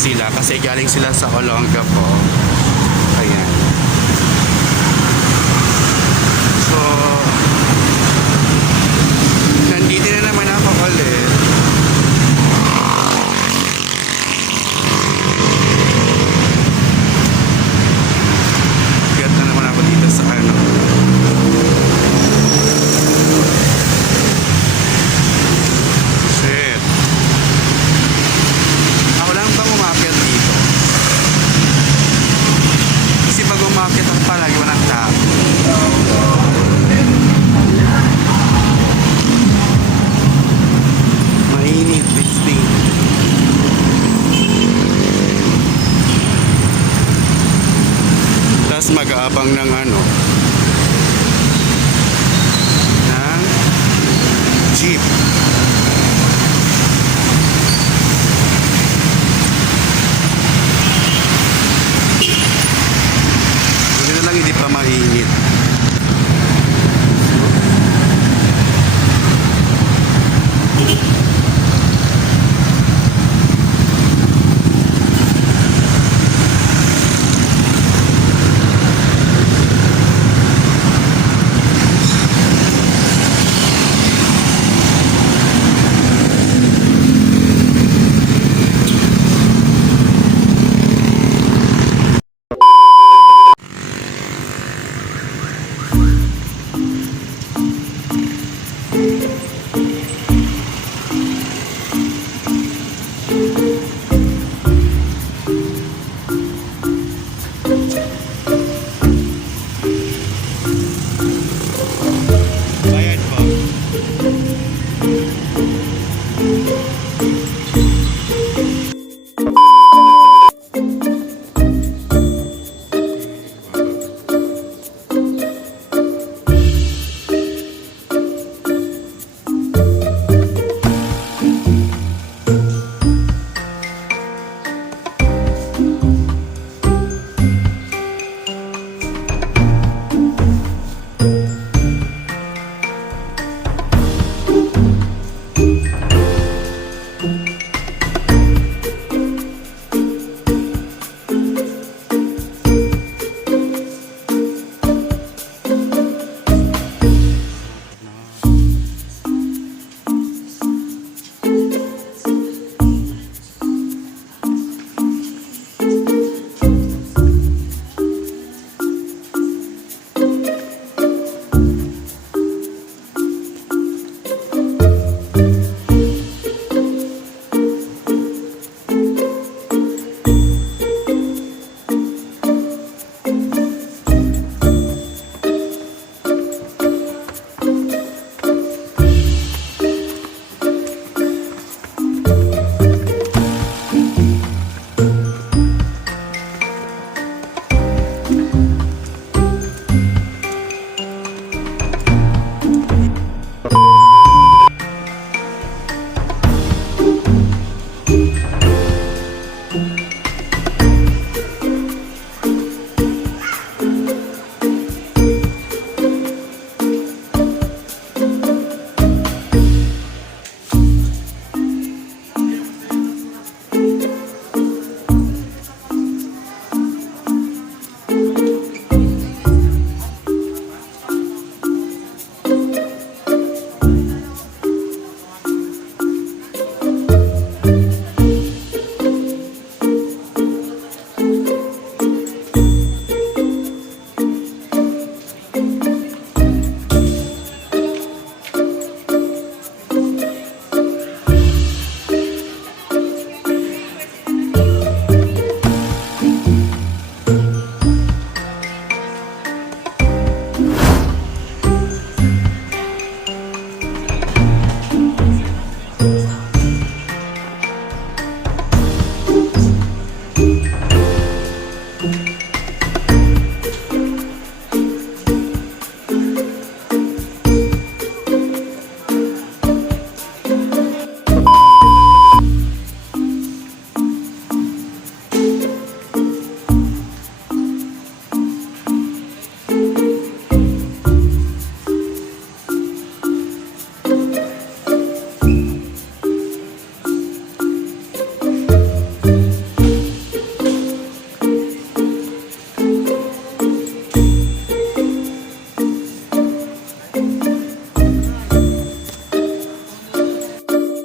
sila kasi galing sila sa Olonga po. Ayan. So, nandito na naman ako ulit. Kiyat na naman ako dito sa ano. Shit. Ako lang bang umakyat dito? Kasi pag umakyat ako palagi walang tao. Mainit, this thing. Tapos mag-aabang ng ano, ng jeep. Hindi na lang, hindi pa mainit.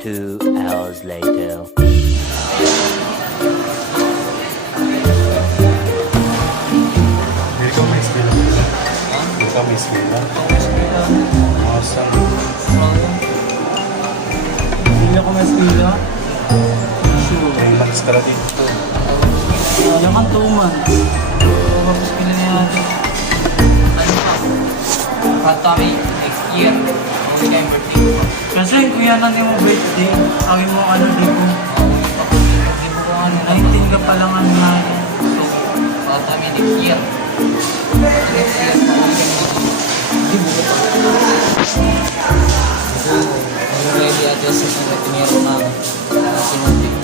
2 hours later. Hindi ko may eskwela. Hindi ko may eskwela. Awesome. Hindi ako mas-ila. Sure. Relax ka na dito. Alam kang 2 months. Tapos pila na yan. Kami next year. Kung hindi kayo birthday ko. Kasi kuya na mo birthday. Sabi mo ano di ko. Hindi ko kung ano na. 19 ka pa lang ano na. So, kami next year. Next year, kung hindi kayo hindi buko pa. Ano ready address sa tiniro namin. Sinutin.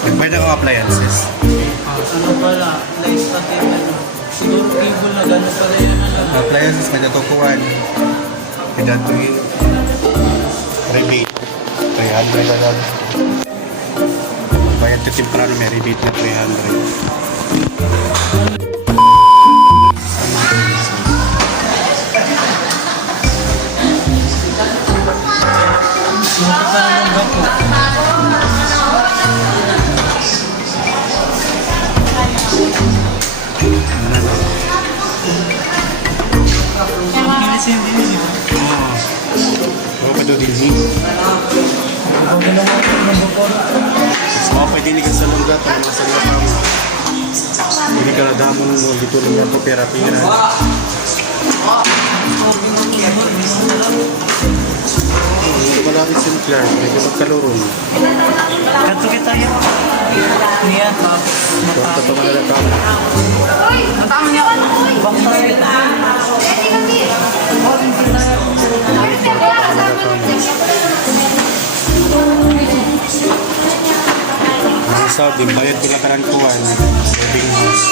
Nagbayad ako appliances. Ano pala? Life pati ano. Siguro cable na gano'n pala yan ano. Appliances, may natutukuan. Pinatoy. Rebate. 300 na lang. Bayad ka temprano, may rebate na 300. Bilisin din yun yun. Oo pa doon din. Huwag na naman ito nabukol. Oo, pwede hindi ka sa lungga. Pag mga sa lungga mo. Hindi ka na damon mo. Dito lang yan po pera-pera. Hindi malapit si Claire. May kapag kalurong. Kato kita yun. Niya. Ito pa mga lakam. Matama niya. Baklang kita. Ang isa, dimbayad ko na karantuan. Living house.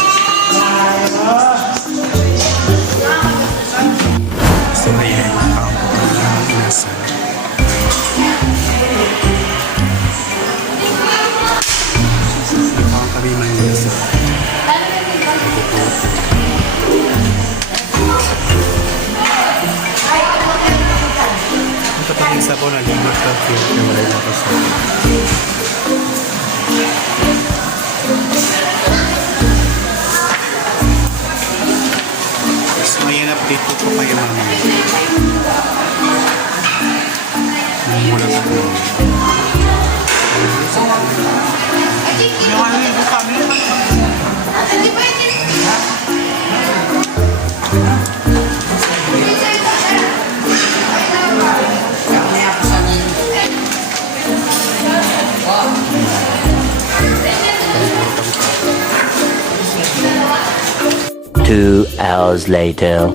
So, ayan. Ang inasal. Ang kami man inasal. Ito pa isa po na limot ka feel na wala na ako sa mas ngayon update ko po kayo mamaya. Mula ka po. Yung ano yung kami. Two hours later.